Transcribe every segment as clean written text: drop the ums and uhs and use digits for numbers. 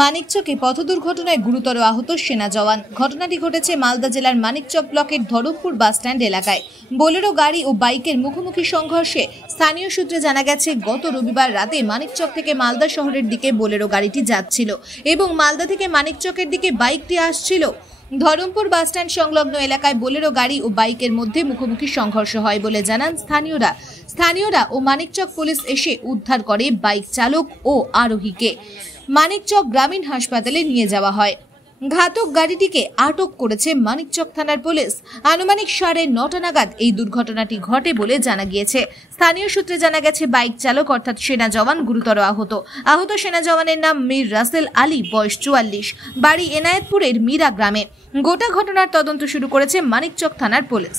মানিকচকে পথ দুর্ঘটনায় গুরুতর আহত সেনা জওয়ান। ঘটনাটি ঘটেছে মালদা জেলার মানিকচক ব্লকের ধরমপুর বাসস্ট্যান্ড এলাকায়। বোলেরো গাড়ি ও বাইকের মুখোমুখি সংঘর্ষে স্থানীয় সূত্রে জানা গেছে, গত রবিবার রাতে মানিকচক থেকে মালদা শহরের দিকে বোলেরো গাড়িটি যাচ্ছিল এবং মালদা থেকে মানিকচকের দিকে বাইকটি আসছিল। ধরমপুর বাসস্ট্যান্ড সংলগ্ন এলাকায় বোলেরো গাড়ি ও বাইকের মধ্যে মুখোমুখি সংঘর্ষ হয় বলে জানান স্থানীয়রা ও মানিকচক পুলিশ এসে উদ্ধার করে বাইক চালক ও আরোহীকে। মানিকচক গ্রামীণ হাসপাতালে নিয়ে যাওয়া হয়। ঘাতক গাড়িটিকে আটক করেছে মানিকচক থানার পুলিশ। আনুমানিক 9:30 নাগাদ এই দুর্ঘটনাটি ঘটে বলে জানা গিয়েছে। স্থানীয় সূত্রে জানা গেছে, বাইক চালক অর্থাৎ সেনা জওয়ান গুরুতর আহত সেনা জওয়ানের নাম মীর রাসেল আলী, বয়স 44, বাড়ি এনায়েতপুরের মীরা গ্রামে। গোটা ঘটনার তদন্ত শুরু করেছে মানিকচক থানার পুলিশ।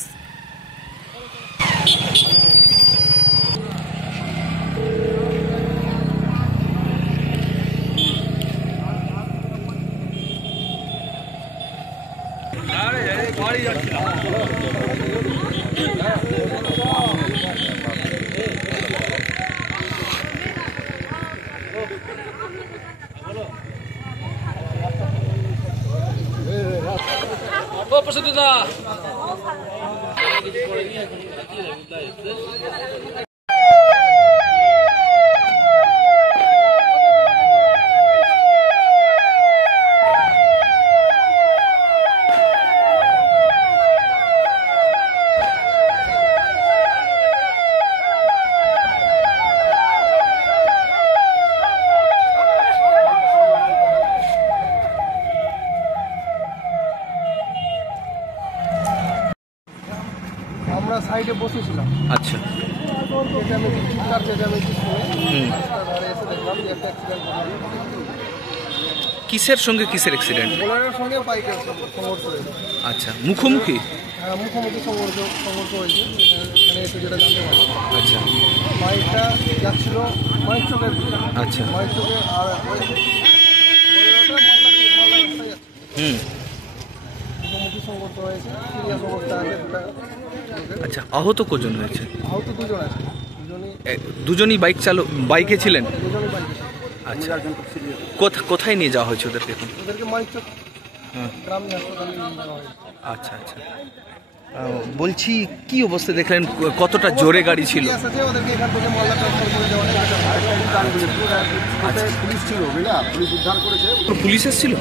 আমরা সাইডে বসেছিলাম। আচ্ছা, কিসের সঙ্গে কিসের অ্যাক্সিডেন্ট? বোলেরোর সঙ্গে বাইকের সংঘর্ষ হয়েছে। আচ্ছা, মুখোমুখি? হ্যাঁ, মুখোমুখি সংঘর্ষ হয়েছে। এখানে এসে যেটা জানতে পারি, আচ্ছা, বাইকটা যাচ্ছিল মানিকচকের দিকে। আচ্ছা, মানিকচকে আর মুখোমুখি সংঘর্ষ হয়েছে। সিরিয়াস অবস্থা আছে। আচ্ছা, আহত কজন হয়েছে? আহত 2 জন আছে। দুজনই বাইকে ছিলেন? দুজনই বাইকে। আচ্ছা, কোথায় নিয়ে যাওয়া হয়েছে ওদেরকে? এখন ওদেরকে মানিকচক গ্রামীণ হাসপাতালে নিয়ে যাওয়া হয়েছে। আচ্ছা আচ্ছা, বলছি কি অবস্থা দেখলেন? কতটা জোরে গাড়ি ছিল? ওদেরকে এখান থেকে মালদা ট্রান্সফার করে দেওয়া হয়েছে। পুলিশ ছিল, পুলিশ উদ্ধার করেছে। পুলিশ এসেছিল?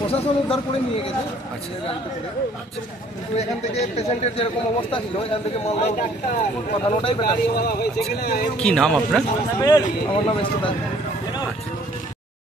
প্রশাসন উদ্ধার করে নিয়ে গেছে। আচ্ছা, কিন্তু এখান থেকে পেশেন্টের যেরকম অবস্থা ছিল, এখান থেকে মালদা পাঠানোটাই বেটার। কি নাম আপনার? আমার নাম এসকে।